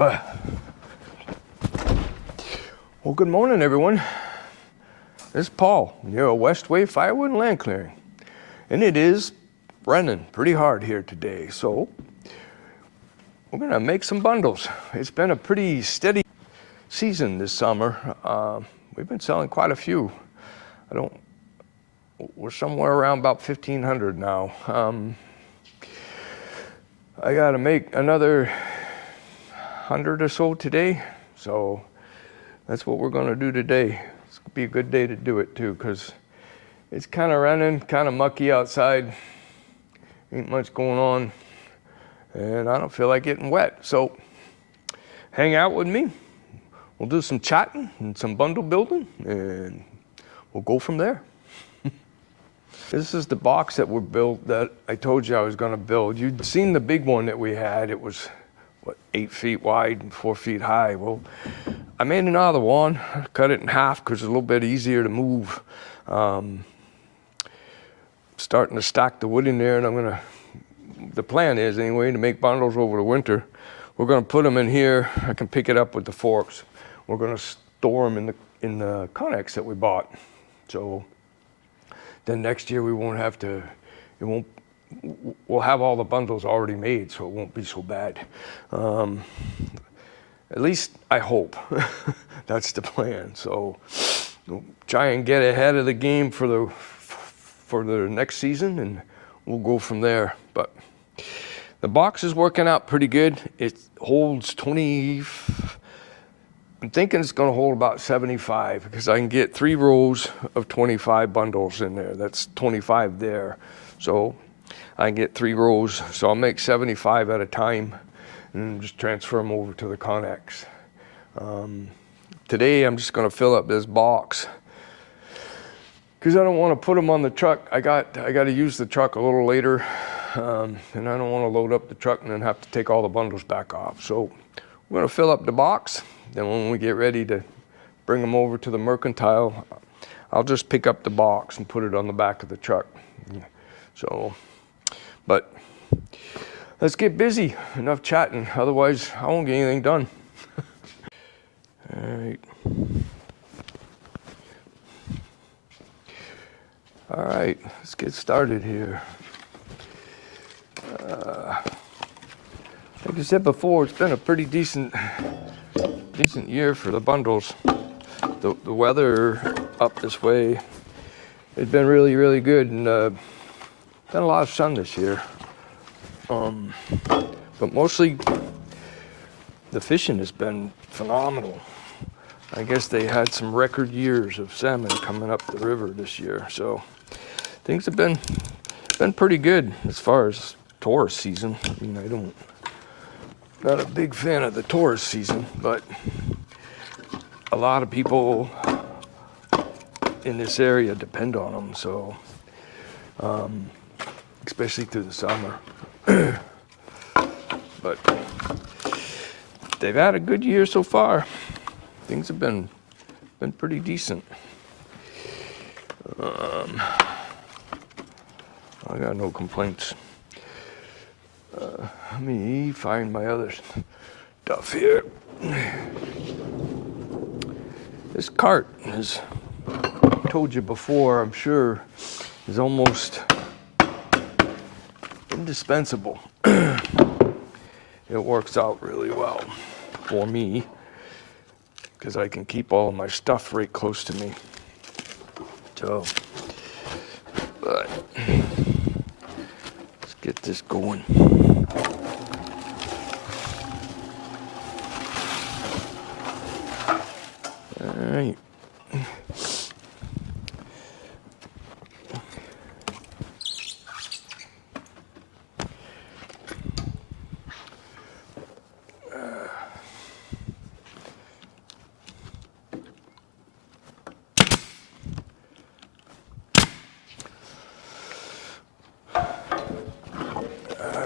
Well, good morning, everyone. This is Paul, near Westway, Firewood and Land Clearing. And it is running pretty hard here today, so we're gonna make some bundles. It's been a pretty steady season this summer. We've been selling quite a few. We're somewhere around about 1,500 now. I gotta make another 100 or so today, so that's what we're gonna do today. It's gonna be a good day to do it too, because it's kind of raining, kind of mucky outside. Ain't much going on, and I don't feel like getting wet. So hang out with me. We'll do some chatting and some bundle building, and we'll go from there. This is the box that we built that I told you I was gonna build. You'd seen the big one that we had. It was, what, 8 feet wide and 4 feet high. Well, I made another one, cut it in half because it's a little bit easier to move. Starting to stack the wood in there, and the plan is anyway, to make bundles over the winter. We're gonna put them in here. I can pick it up with the forks. We're gonna store them in the Connex that we bought. So then next year we won't have to, we'll have all the bundles already made, so it won't be so bad. At least I hope. That's the plan. So we'll try and get ahead of the game for the next season, and we'll go from there. But the box is working out pretty good. It holds 20, I'm thinking it's gonna hold about 75, because I can get 3 rows of 25 bundles in there. That's 25 there. So I can get 3 rows. So I'll make 75 at a time and just transfer them over to the Connex. Today I'm just gonna fill up this box, because I don't want to put them on the truck. I got to use the truck a little later, and I don't want to load up the truck and then have to take all the bundles back off. So we're going to fill up the box. Then when we get ready to bring them over to the mercantile, I'll just pick up the box and put it on the back of the truck. So, but let's get busy. Enough chatting, otherwise I won't get anything done. All right. All right, let's get started here. Like I said before, it's been a pretty decent year for the bundles. The weather up this way, it's been really, really good, and been a lot of sun this year. But mostly the fishing has been phenomenal. I guess they had some record years of salmon coming up the river this year, so things have been pretty good as far as tourist season. I mean, not a big fan of the tourist season, but a lot of people in this area depend on them, so especially through the summer. But they've had a good year so far. Things have been pretty decent. I got no complaints. Let me find my other stuff here. This cart, as I told you before, I'm sure, is almost indispensable. It works out really well for me, because I can keep all of my stuff right close to me. So, but let's get this going. All right.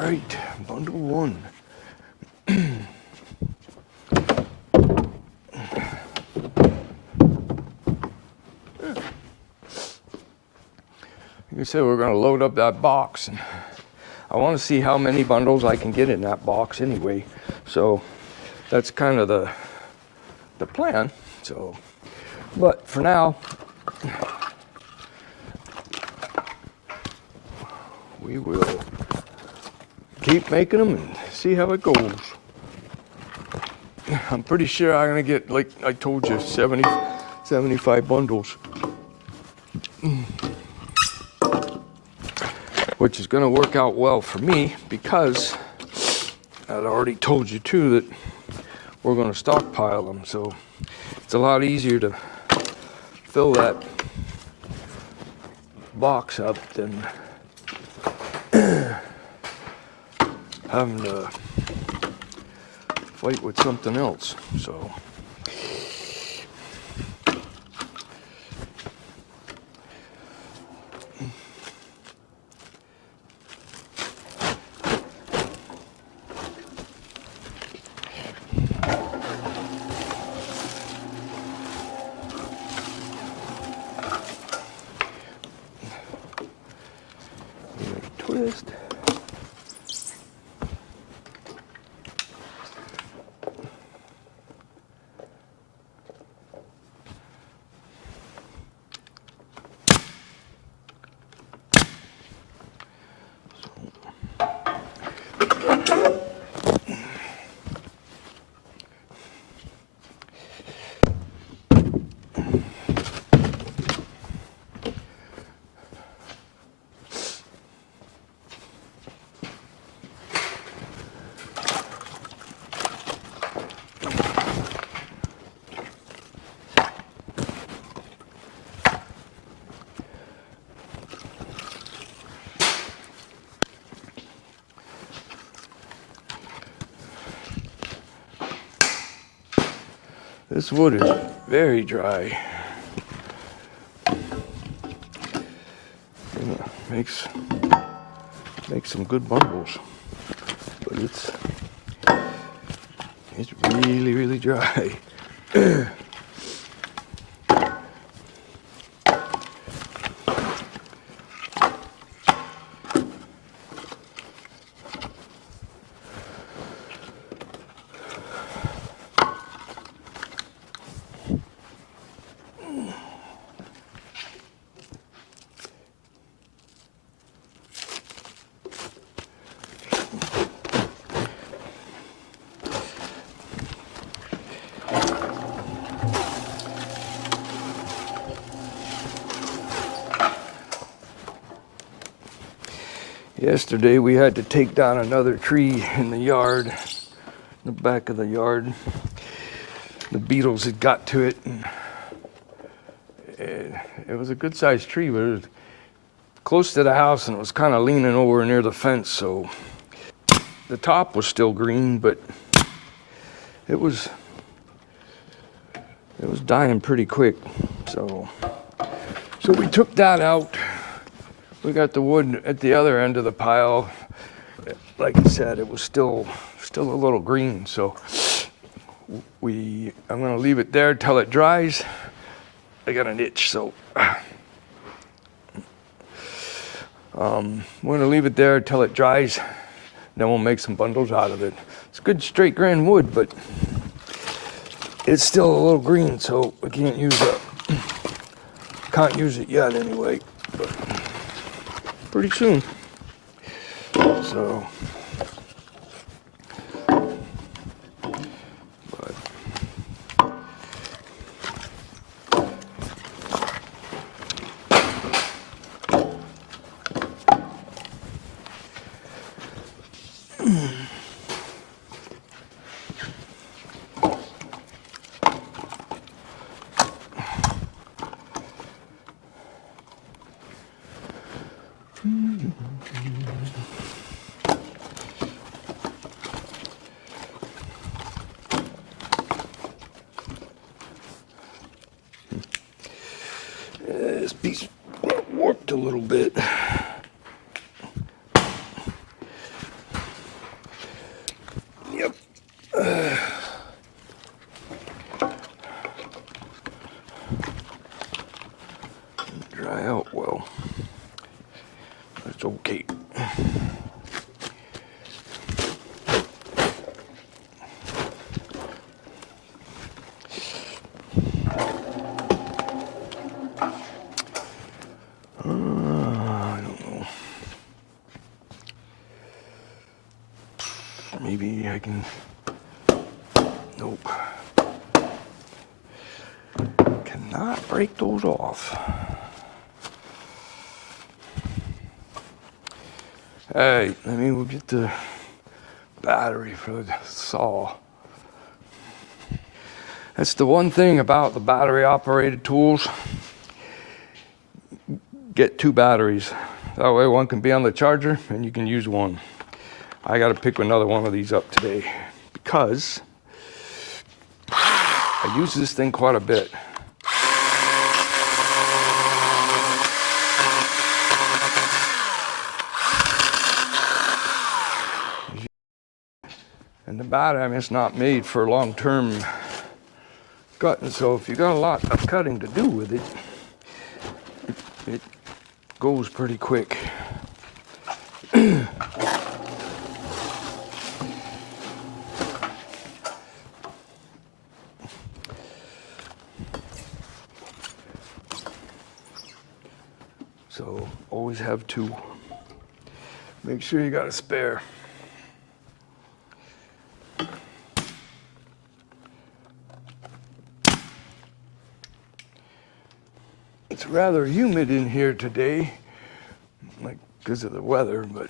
Right, bundle 1. Like I said, we're going to load up that box, and I want to see how many bundles I can get in that box anyway. So that's kind of the plan. So, but for now, we will keep making them and see how it goes. I'm pretty sure I'm gonna get, like I told you, 75 bundles. Which is gonna work out well for me because I'd already told you too that we're gonna stockpile them. So it's a lot easier to fill that box up than having to fight with something else. So twist. This wood is very dry. Makes some good bundles, but it's really dry. Yesterday we had to take down another tree in the yard, the back of the yard. The beetles had got to it, and it was a good sized tree, but it was close to the house and it was kind of leaning over near the fence, so the top was still green, but it was dying pretty quick. So we took that out. We got the wood at the other end of the pile. Like I said, it was still a little green, so I'm gonna leave it there till it dries. I got an itch, so we're gonna leave it there till it dries. Then we'll make some bundles out of it. It's good straight grain wood, but it's still a little green, so we can't use it yet anyway. But pretty soon. So, this piece warped a little bit. Yep. Dry out well. That's okay. Maybe I can, nope. Cannot break those off. All right, let me get the battery for the saw. That's the one thing about the battery operated tools. Get 2 batteries. That way one can be on the charger and you can use one. I gotta pick another one of these up today because I use this thing quite a bit. And the battery, I mean, it's not made for long-term cutting, so if you got a lot of cutting to do with it, it goes pretty quick. So always have 2. Make sure you got a spare. It's rather humid in here today, like because of the weather, but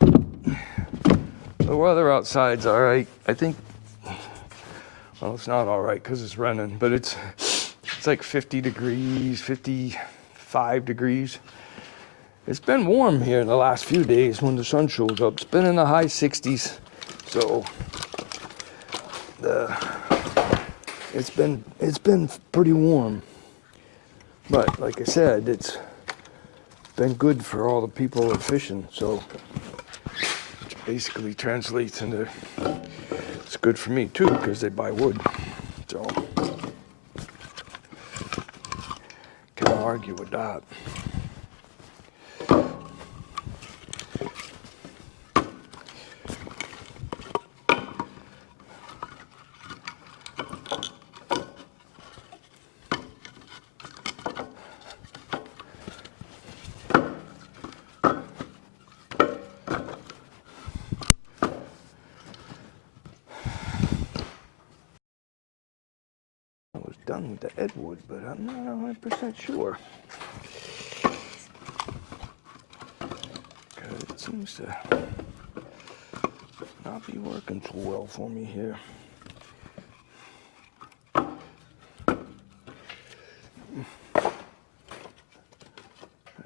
the weather outside's all right. I think, well, it's not all right because it's raining, but it's like 50 degrees, 55 degrees. It's been warm here in the last few days when the sun shows up. It's been in the high 60s, so it's been pretty warm. But like I said, it's been good for all the people that are fishing, so which basically translates into it's good for me too because they buy wood. So can't argue with that. Done with the Edward, but I'm not 100% sure. Because it seems to not be working too well for me here.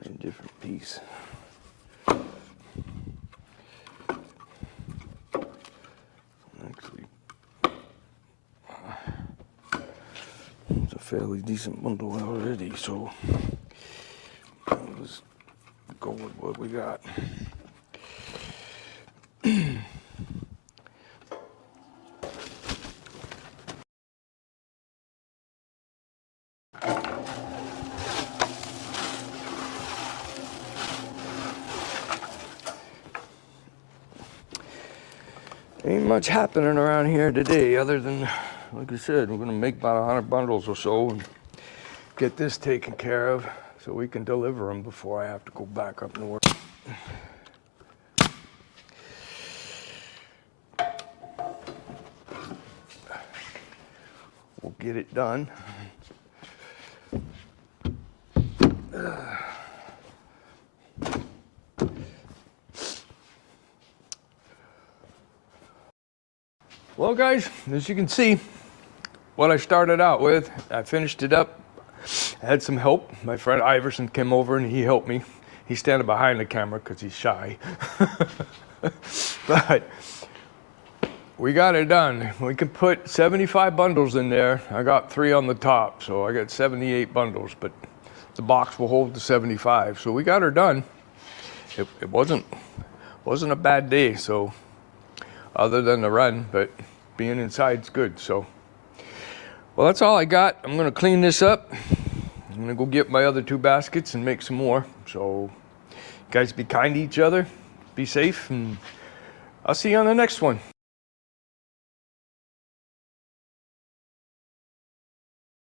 A different piece. Actually, it's a fairly decent bundle already, so let's go with what we got. Ain't much happening around here today other than, like I said, we're gonna make about 100 bundles or so and get this taken care of so we can deliver them before I have to go back up north. We'll get it done. Well guys, as you can see, what I started out with, I finished it up. I had some help. My friend Iverson came over and he helped me. He's standing behind the camera because he's shy. But we got it done. We can put 75 bundles in there. I got 3 on the top, so I got 78 bundles, but the box will hold the 75. So we got her done. It wasn't a bad day, so other than the run, but being inside's good. So, well, that's all I got. I'm gonna clean this up. I'm gonna go get my other 2 baskets and make some more. So, guys, be kind to each other, be safe, and I'll see you on the next one.